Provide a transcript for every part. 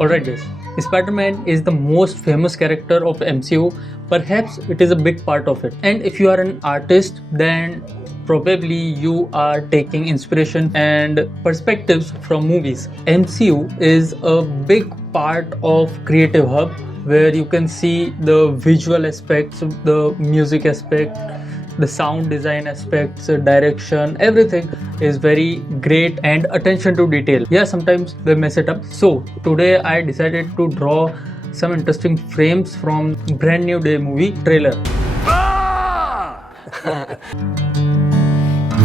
Alright guys, Spider-Man is the most famous character of MCU. Perhaps it is a big part of it. And if you are an artist, then probably you are taking inspiration and perspectives from movies. MCU is a big part of creative hub where you can see the visual aspects, the music aspect, the sound design aspects, direction, everything is very great, and attention to detail. Yeah, sometimes they mess it up. So today I decided to draw some interesting frames from brand new day movie trailer.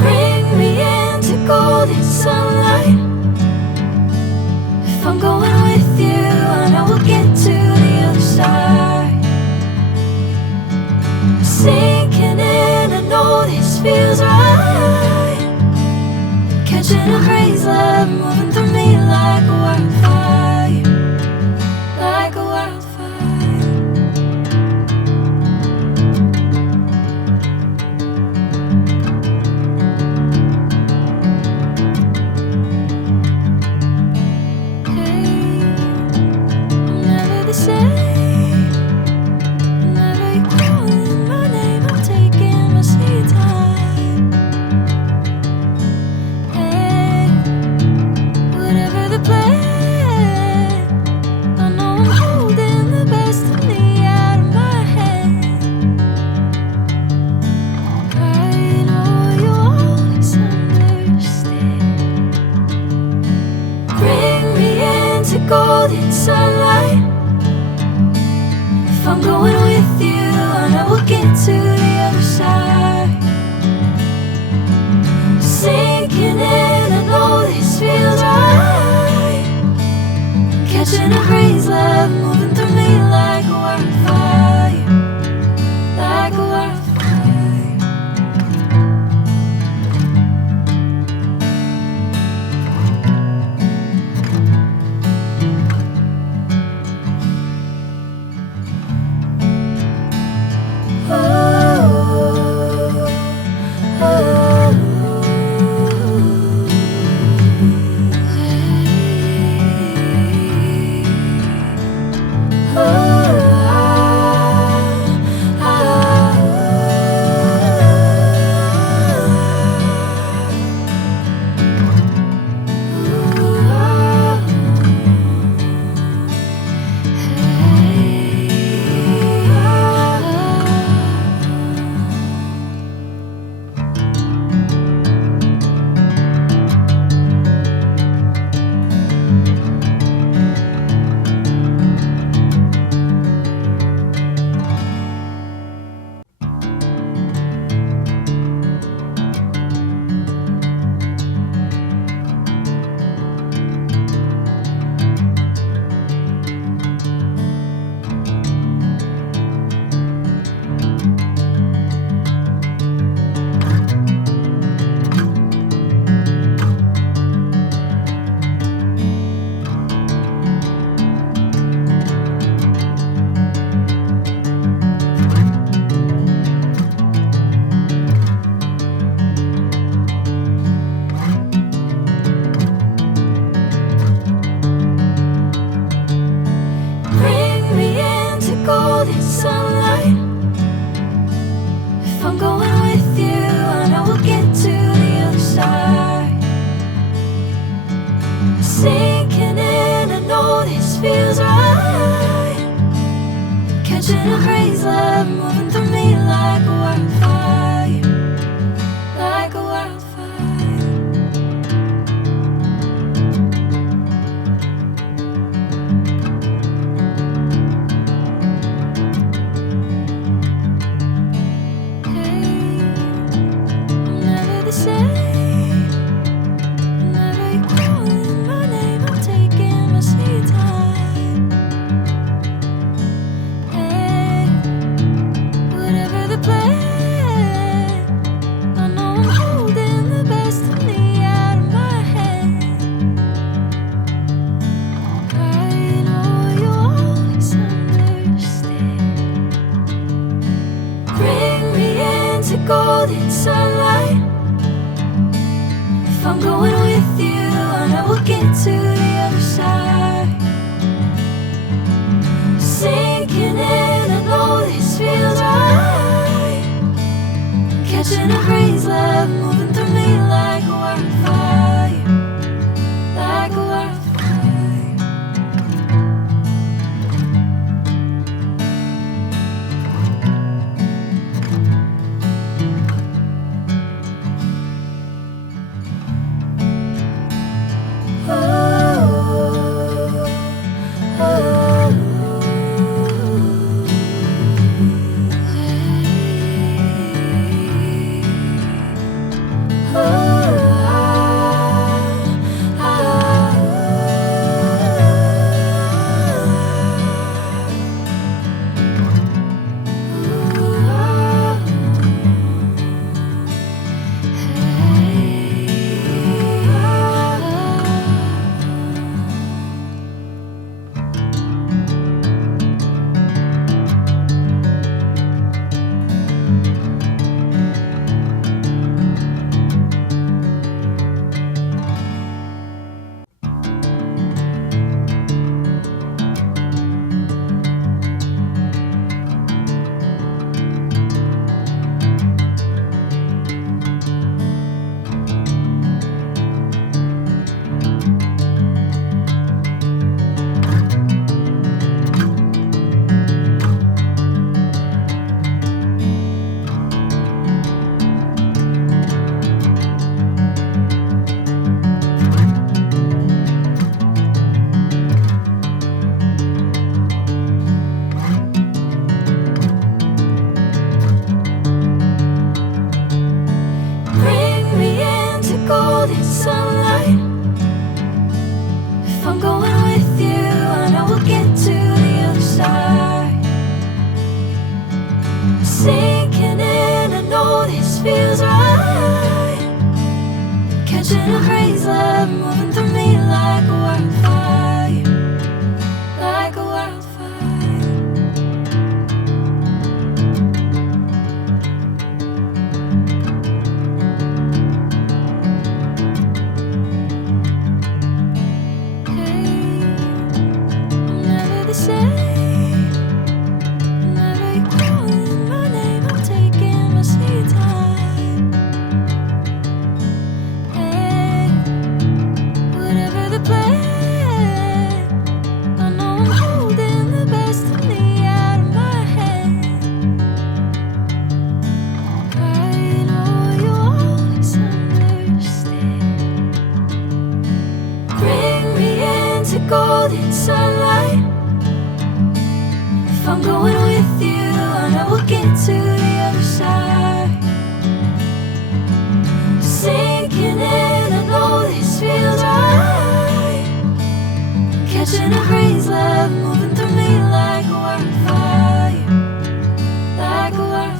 Bring me into golden sunlight. If I'm going with you, I know we'll get to the other side. Sinking in, I know this feels right. Catching a breeze, love moving through me like a wildfire, like a wildfire. Hey, I'm never the same. Whenever you're calling my name, I'm taking my sweet time. Hey, whatever the plan, I know I'm holding the best of me out of my hand. I know you always understand. Bring me into golden sunlight. If I'm going with you, I know we'll get to the other side. Sinking in, I know this feels right. Catching a breeze, love moving through me like a wildfire, like a wildfire. Bring me into golden sunlight. If I'm going with you, I know we'll get to the other side. Sinking in, I know this feels right. Catching a breeze, love moving through me like a wildfire, like a wildfire. Hey, I'm never the same. Whenever you're calling my name, I'm taking my sweet time. Hey, whatever the plan. golden sunlight. If I'm going with you, I know we'll get to the other side. Sinking in, I know this feels right. Catching a breeze, love moving through me like a wildfire, like a wildfire.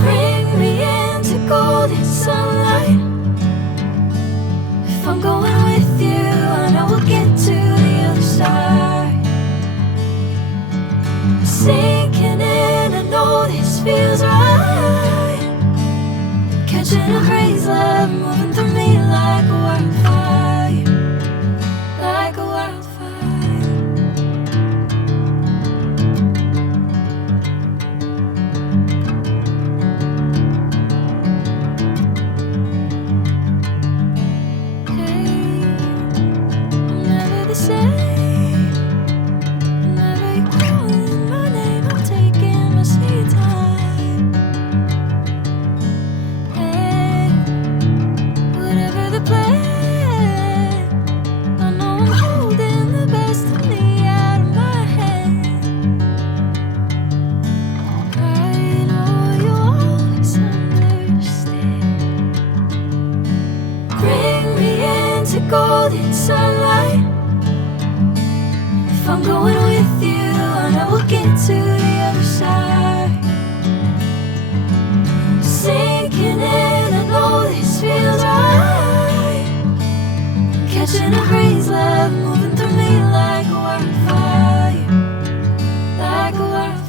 Bring me into golden sunlight. If I'm going with you, I know we'll get to the other side. Sinking in, I know this feels right. Catching a breeze, love moving through me like a wildfire, like a wildfire. Never the same. Whenever you're calling my name, I'm taking my sweet time. Hey, whatever the plan, I know I'm holding the best of me out of my hand. I know you'll always understand. Bring me into golden sunlight. If I'm going with you, I know we'll get to the other side. Sinking in, I know this feels right. Catching a breeze, love moving through me like a wildfire, like a wildfire.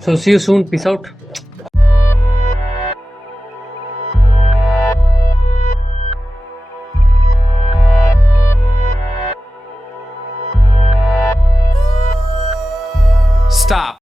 So see you soon. Peace out. Stop.